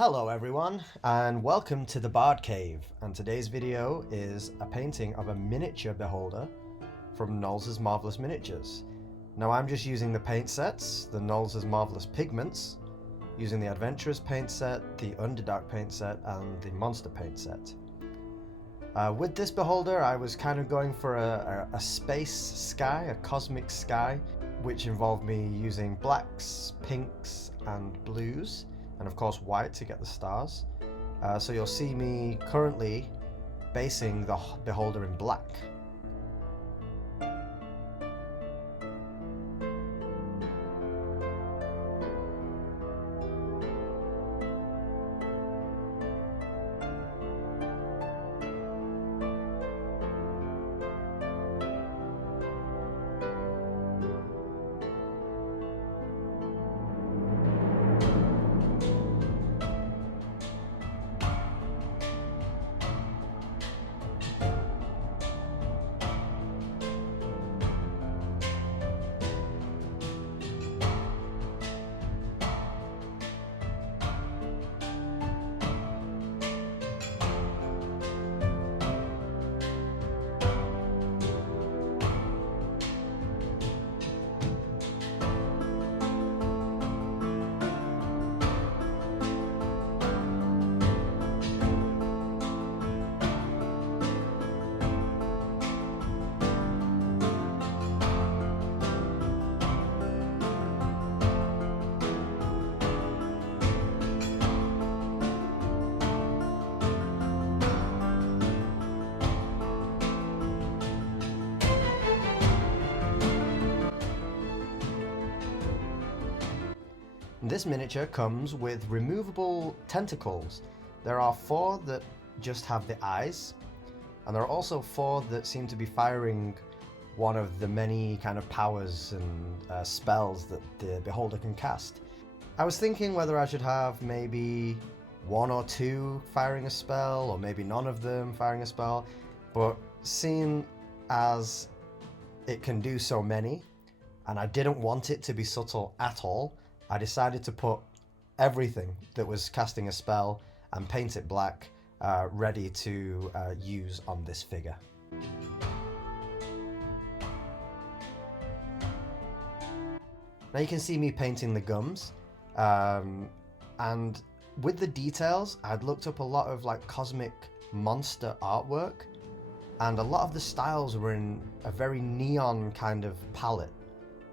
Hello everyone, and welcome to the Bard Cave, and today's video is a painting of a miniature beholder from Knowles' Marvelous Miniatures. Now I'm just using the paint sets, the Knowles' Marvelous Pigments, using the Adventurers paint set, the Underdark paint set, and the Monster paint set. With this beholder I was kind of going for a space sky, a cosmic sky, which involved me using blacks, pinks, and blues, and of course white to get the stars. So you'll see me currently basing the beholder in black. This miniature comes with removable tentacles. There are 4 that just have the eyes, and there are also 4 that seem to be firing one of the many kind of powers and spells that the beholder can cast. I was thinking whether I should have maybe 1 or 2 firing a spell, or maybe none of them firing a spell, but seeing as it can do so many, and I didn't want it to be subtle at all, I decided to put everything that was casting a spell and paint it black, ready to use on this figure. Now you can see me painting the gums, and with the details I'd looked up a lot of like cosmic monster artwork, and a lot of the styles were in a very neon kind of palette.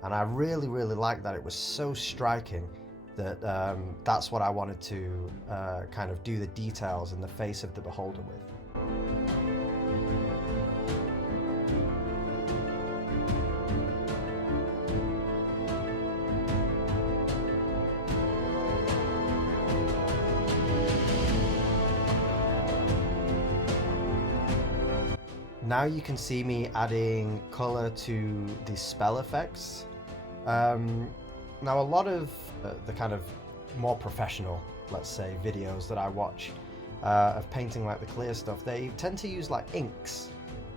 And I really liked that. It was so striking that that's what I wanted to kind of do the details in the face of the beholder with. Now you can see me adding color to the spell effects. Now a lot of the kind of more professional, let's say, videos that I watch of painting like the clear stuff, they tend to use like inks.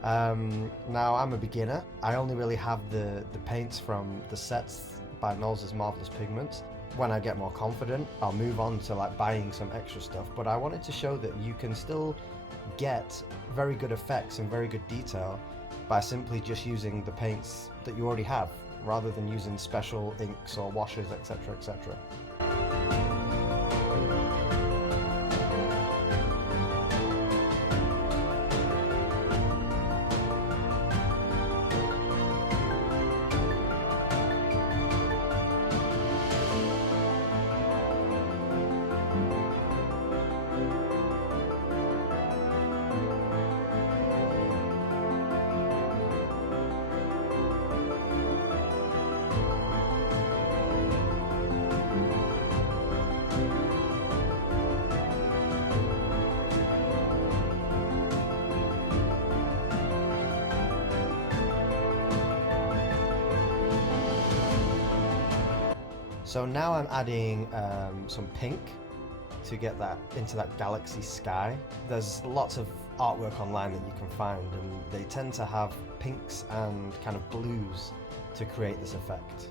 Now I'm a beginner. I only really have the paints from the sets by Knowles' Marvelous Pigments. When I get more confident, I'll move on to like buying some extra stuff, but I wanted to show that you can still get very good effects and very good detail by simply just using the paints that you already have, rather than using special inks or washes, etc, etc. So now I'm adding some pink to get that into that galaxy sky. There's lots of artwork online that you can find, and they tend to have pinks and kind of blues to create this effect.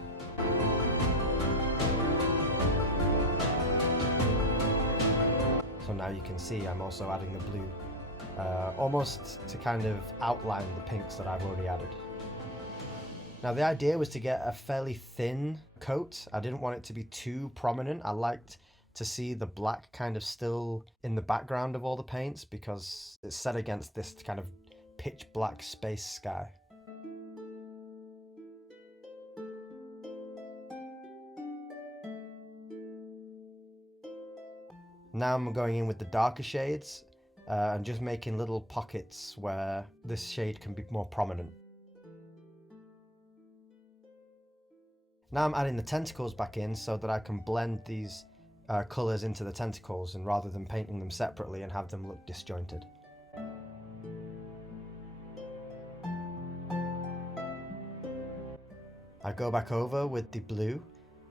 So now you can see I'm also adding the blue, almost to kind of outline the pinks that I've already added. Now the idea was to get a fairly thin coat. I didn't want it to be too prominent. I liked to see the black kind of still in the background of all the paints because it's set against this kind of pitch black space sky. Now I'm going in with the darker shades and just making little pockets where this shade can be more prominent. Now I'm adding the tentacles back in so that I can blend these colours into the tentacles, and rather than painting them separately and have them look disjointed. I go back over with the blue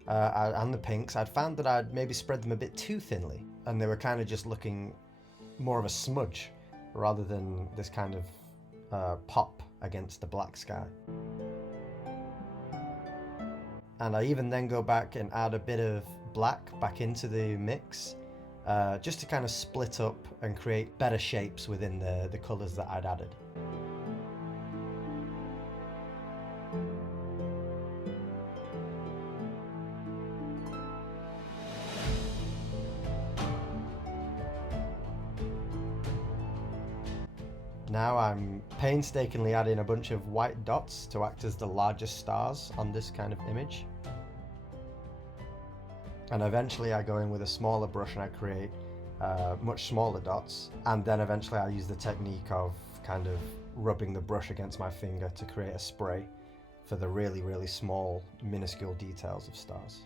and the pinks. I'd found that I'd maybe spread them a bit too thinly, and they were kind of just looking more of a smudge rather than this kind of pop against the black sky. And I even then go back and add a bit of black back into the mix, just to kind of split up and create better shapes within the colours that I'd added. Now I'm painstakingly adding a bunch of white dots to act as the largest stars on this kind of image. And eventually I go in with a smaller brush and I create much smaller dots. And then eventually I use the technique of kind of rubbing the brush against my finger to create a spray for the really, really small, minuscule details of stars.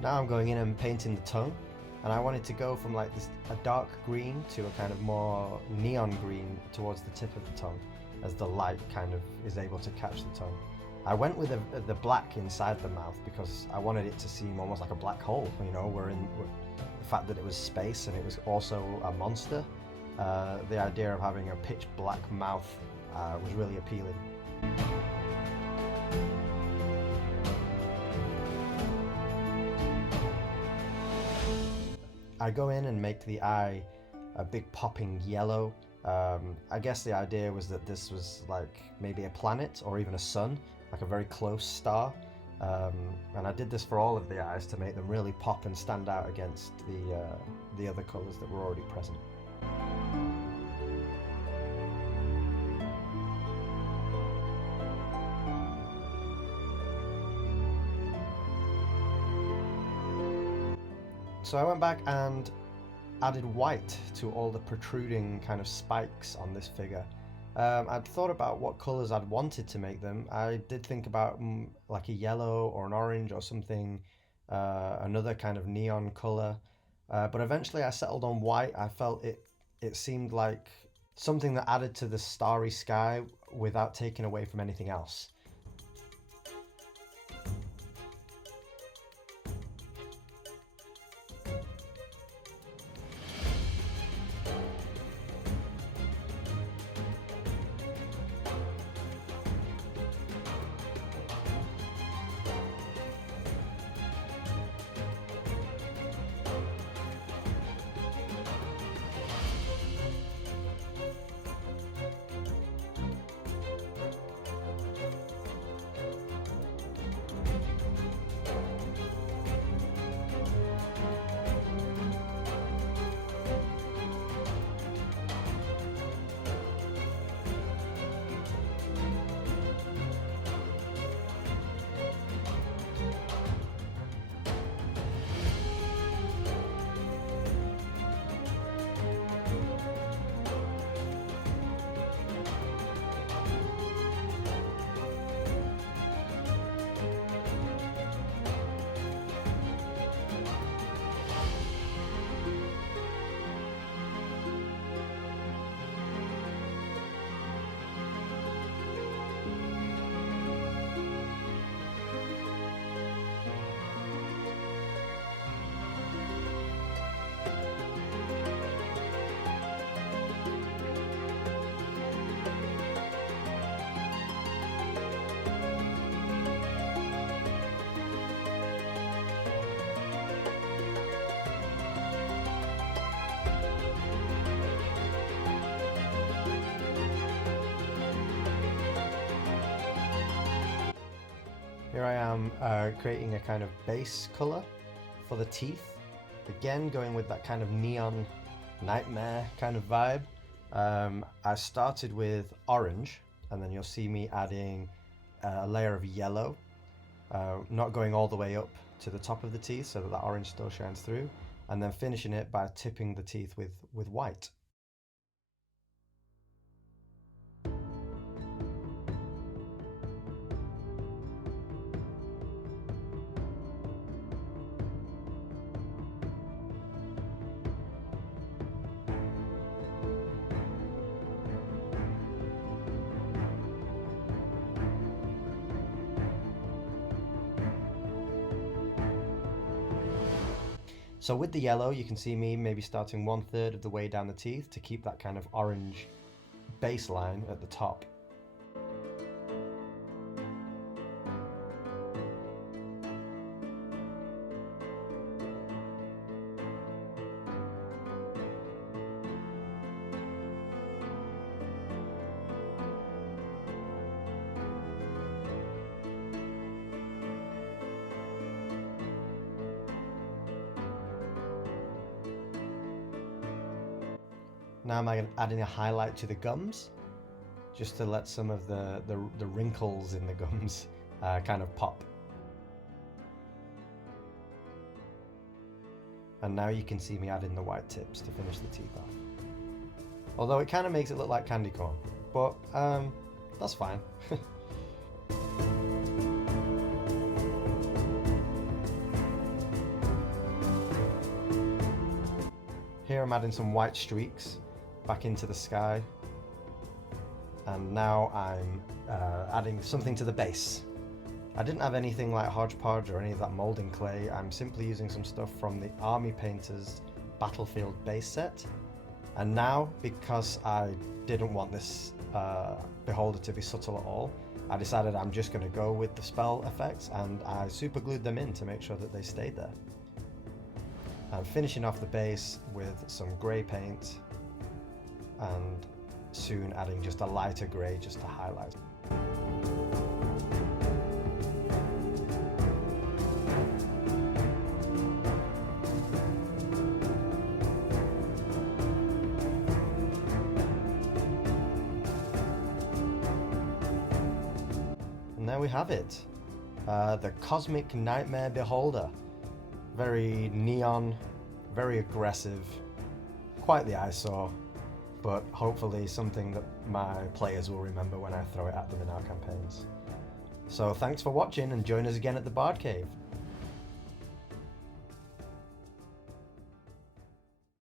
Now I'm going in and painting the tongue, and I wanted to go from like this a dark green to a kind of more neon green towards the tip of the tongue, as the light kind of is able to catch the tongue. I went with the black inside the mouth because I wanted it to seem almost like a black hole, you know, the fact that it was space and it was also a monster. The idea of having a pitch black mouth was really appealing. I go in and make the eye a big popping yellow. I guess the idea was that this was like maybe a planet or even a sun, like a very close star. And I did this for all of the eyes to make them really pop and stand out against the other colours that were already present. So I went back and added white to all the protruding kind of spikes on this figure. I'd thought about what colours I'd wanted to make them. I did think about like a yellow or an orange or something, another kind of neon colour. But eventually I settled on white. I felt it seemed like something that added to the starry sky without taking away from anything else. Here I am creating a kind of base color for the teeth. Again, going with that kind of neon nightmare kind of vibe. I started with orange, and then you'll see me adding a layer of yellow, not going all the way up to the top of the teeth so that that orange still shines through, and then finishing it by tipping the teeth with white. So with the yellow, you can see me maybe starting 1/3 of the way down the teeth to keep that kind of orange baseline at the top. Now I'm adding a highlight to the gums, just to let some of the wrinkles in the gums kind of pop. And now you can see me adding the white tips to finish the teeth off. Although it kind of makes it look like candy corn, but that's fine. Here I'm adding some white streaks back into the sky, and now I'm adding something to the base. I didn't have anything like hodgepodge or any of that molding clay. I'm simply using some stuff from the Army Painters Battlefield base set, and now, because I didn't want this beholder to be subtle at all, I decided I'm just going to go with the spell effects, and I super glued them in to make sure that they stayed there. I'm finishing off the base with some grey paint, and soon adding just a lighter grey just to highlight. And there we have it, the Cosmic Nightmare Beholder. Very neon, very aggressive, quite the eyesore, but hopefully something that my players will remember when I throw it at them in our campaigns. So thanks for watching, and join us again at the Bard Cave.